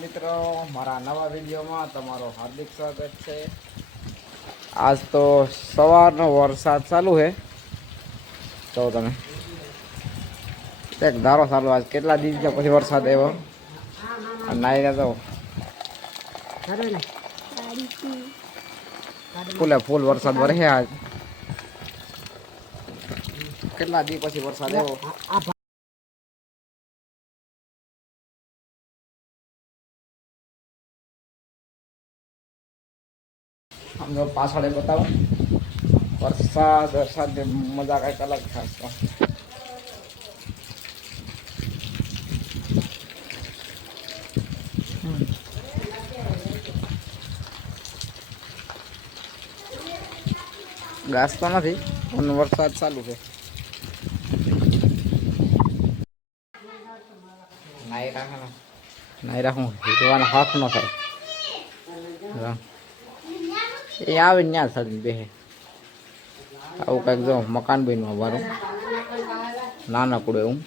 મિત્રો, મારા નવા વિડીયોમાં તમારું હાર્દિક સ્વાગત છે। આજ તો સવારનો વરસાદ ચાલુ છે। તો તમે એક ધારો ચાલુ આજ કેટલા દિવસ પછી વરસાદ આવ્યો। નાઈ રહ્યા તો ફૂલે ફૂલ વરસાદ વરસે આજ કેટલા દિવસ પછી વરસાદ આવ્યો। हम जो पाछड़े बताओ वरसाद वरसाद मजा कई अलग खास घास तो नहीं पण वरसाद चालू है। नहीं राखू हिटवाना हाथ न थाय એ આવે ને ત્યાં સાડી બે આવું કંઈક જો મકાન બન્યું અમારું નાનકડું એવું।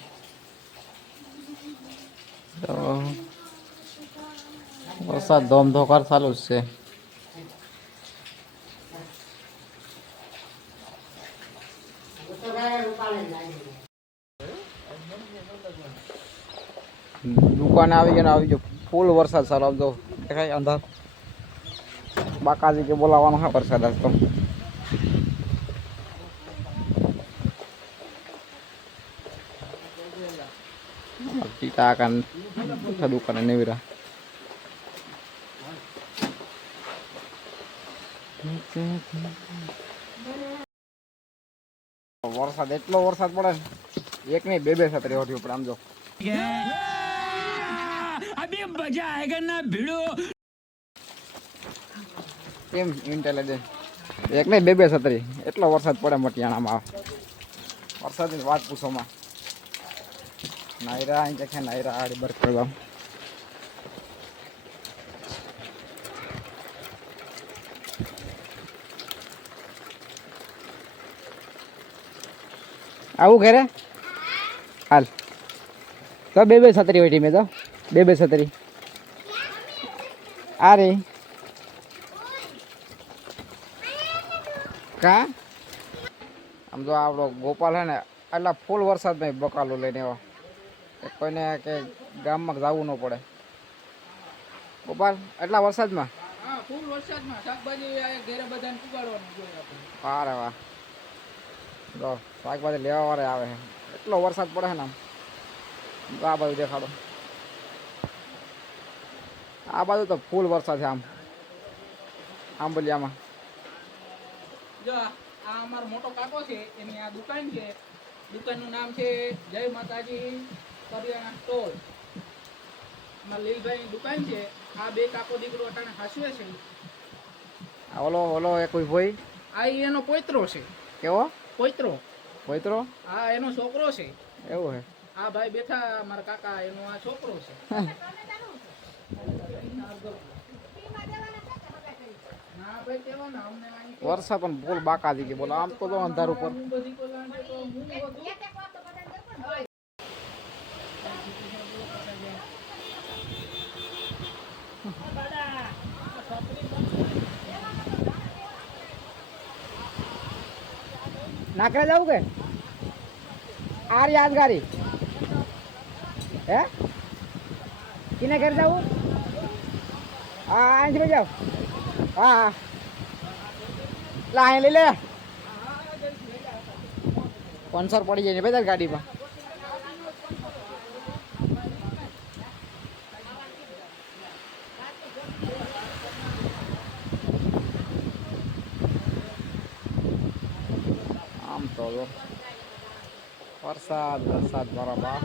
તો વરસાદ ધોમધોકાર ચાલુ જ છે। દુકાને આવી ગયો ફૂલ વરસાદ ચાલુ આવજો દેખાય અંધાર બાકાજી કે બોલાવાનો है वरसाद आज तो kita akan dukan ini wira वरसाद એટલો વરસાદ પડે એક નહીં બે છત્રી હોતી ઉપર આમ જો અભી મજા આયેગા ના ભીડો કેમ ઇન્ટેલિજન્ટ એક નહીં બે છત્રી એટલો વરસાદ પડે મટિયાણામાં વરસાદની વાત પૂછોમાં નાયરા અહીં કે નાયરા આડી બર કરવા આવું ઘરે હાલ તો બે છત્રી હોય મેં તો બે છત્રી આ રે કા આમ જો આપણો ગોપાલ હે ને એટલા ફૂલ વરસાદમાં બકાલો લઈને એવા કોઈને કે ગામમાં જવું ન પડે ગોપાલ એટલા વરસાદમાં ફૂલ વરસાદમાં શાકભાજી ઘરે બધાને ઉગાડવાનું જોઈએ આપણે વારે વાહ જો શાકભાજી લેવા વાળા આવે છે એટલો વરસાદ પડે છે ને આમ આ બાજુ દેખાડો આ બાજુ તો ફૂલ વરસાદ છે આમ આંબલિયામાં જો આ અમારો મોટો કાકો છે એની આ દુકાન છે દુકાનનું નામ છે જય માતાજી કરિયાણા સ્ટોર અમારા લીલભાઈની દુકાન છે આ બે કાકો દીકરો અટાણે હાસવે છે ઓલો ઓલો એ કોઈ ભાઈ આ એનો પોયત્રો છે કેવો પોયત્રો પોયત્રો હા એનો છોકરો છે એવું હે આ ભાઈ બેઠા મારા કાકા એનો આ છોકરો છે વરસાદ પણ ફૂલ બાકા દી કે બોલો આમ તો અંધાર ઉપર નાકરા જાવ કે આર યાદગારી હે કિને ઘર જાવું હા આંજ જાવ હા લાય લઈ લે પંચર પડી જાય ને ભાઈ ગાડીમાં આમ તો વરસાદ વરસાદ બરાબર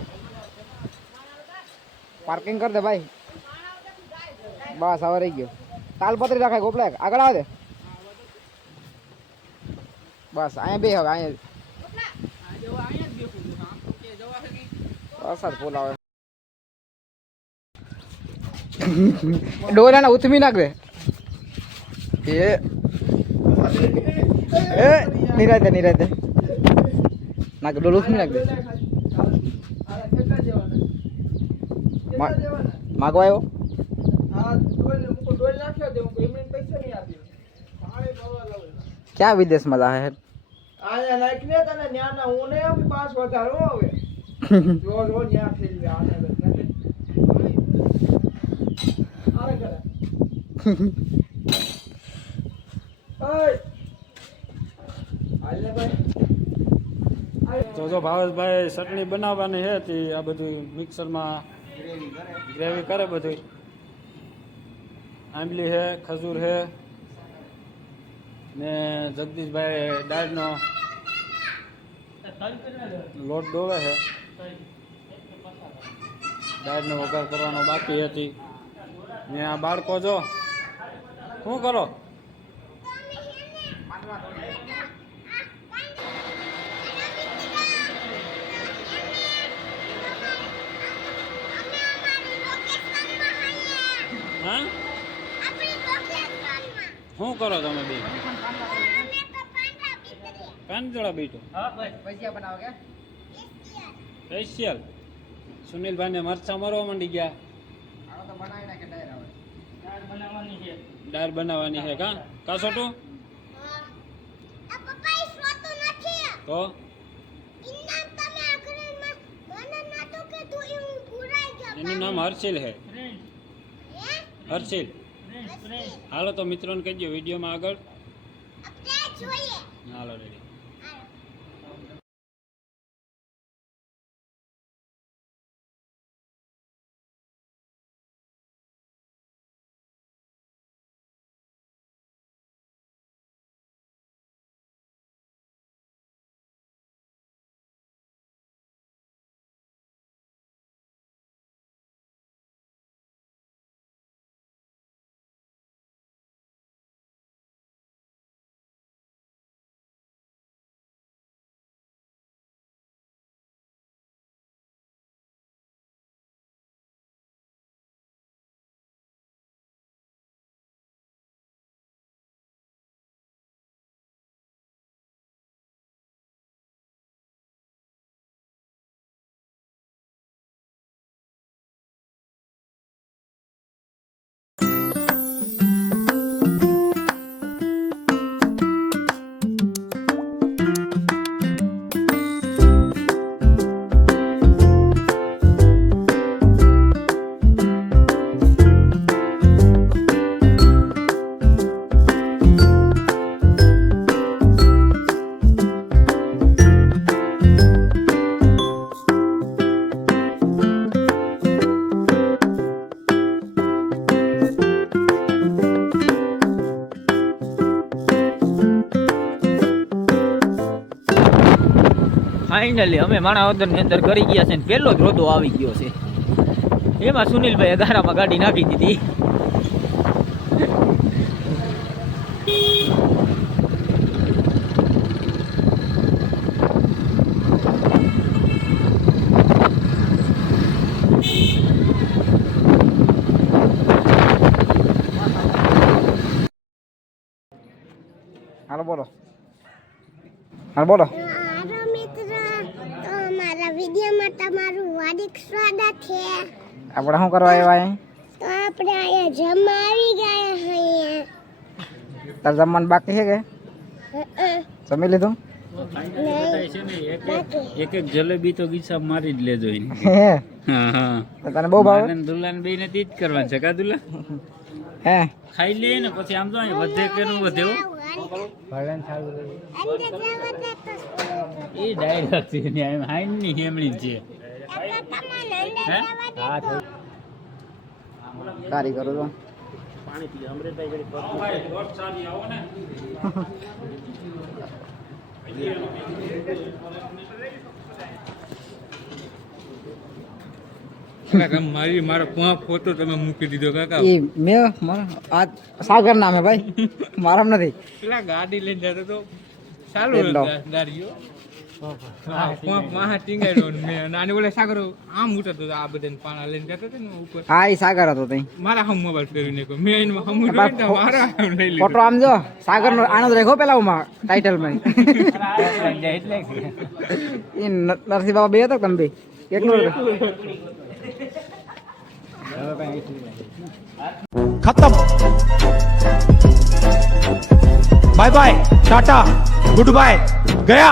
પાર્કિંગ કર દે ભાઈ બસ હવે રહી ગયો તાલપત્રી રાખાય ગોપલા આગળ આવે બસ અહીંયા બે હવે અહીંયા વરસાદ ફૂલ આવે ડોલા ને ઉથમી નાખ દે એ નિરાતે નિરાતે નાખ ડોલ ઉથમી નાખ દે માગવા આવ્યો આ ડોલ મુકો ડોલ નાખ્યો દે હું પેમેન્ટ પૈસા નહીં આપી પાણી પવા લાવે ક્યાં વિદેશમાં લાહે હે આયા નાખ ને તને ન્યાના હું નહીં આપી 5 વધારો હવે જો જો ન્યા ફેરી આને નથી આરે કરે ઓય આલે ભાઈ તો જો ભાવેશભાઈ ચટણી બનાવવાની છે તે આ બધું મિક્સરમાં ગ્રેવી કરે બધું આંબલી છે ખજૂર છે ને જગદીશભાઈ દાળનો લોટ દોવે છે દાળનો વઘાર કરવાનો બાકી હતી ને આ બાળકો જો શું કરો હા શું કરો તમે બે પાંદડા બેઠો ભજીયા બનાવો કે સ્પેશિયલ સુનિલભાઈને મરચા મારવા માંડી ગયા આવો તો બનાવી નાખે ડાયર આવે દાળ બનાવવાની છે કા કા છોટું તો એનું નામ હર્ષિલ છે હર્ષિલ હાલો તો મિત્રોને કહેજો વિડીયોમાં આગળ હાલો રેડી ફાઇનલી અમે માણાવદરની અંદર કરી ગયા છે ને પહેલો જ રોદો આવી ગયો છે એમાં સુનિલભાઈ અગારામાં ગાડી નાખી દીધી હાલો બોલો હાલો બોલો હાલો મિત્ર, તો અમારા વિડીયોમાં તમારું હાર્દિક સ્વાગત છે. આપણે શું કરવા આવ્યા અહીં તો આપણે અહીંયા જમવા આવી ગયા અહીંયા. તાર જમવાનું બાકી છે કે જમી લીધું એક એક જલેબી તો ગીસા મારી જ લેજો એને હે હા હા તો તને બહુ ભાવે દુલ્હન બે ને જ કરવાનું છે કા દુલ્હન હે ખાઈ લે ને પછી આમ તો અહીં વધે કે નું વધે અંદર જવા દે તો એ ડાયરેક્ટ છે ને એમ હાઈન ની હેમણી છે આપણે તમને અંદર હે? જવા દે તો. કારી કરું તો મારી મારા પુઆ ફોટો તમે મૂકી દીધો કાકા એ મેં આ સાગર નામ હે ભાઈ મારા નથી પેલા ગાડી લઈને જતો તો ચાલુ એટલો. ગાડીઓ માહા ટીંગાડ્યો ને મેં નાની બોલે સાગર આમ ઉઠતો આ બધા પાણા લઈને જતો હતો ને ઉપર હા એ સાગર હતો તઈ મારા હમ મોબાઈલ ફેરવીને કહ્યું મેં એને હમ જોઈને તો મારા હમ લઈ લીધો ફોટો આમ જો સાગર નો આનંદ રેખો પેલા ઉમાં ટાઇટલ માં એ નરસિંહ બાબા બે હતા તમે બે એકલો હતો खत्म bye bye tata good bye गया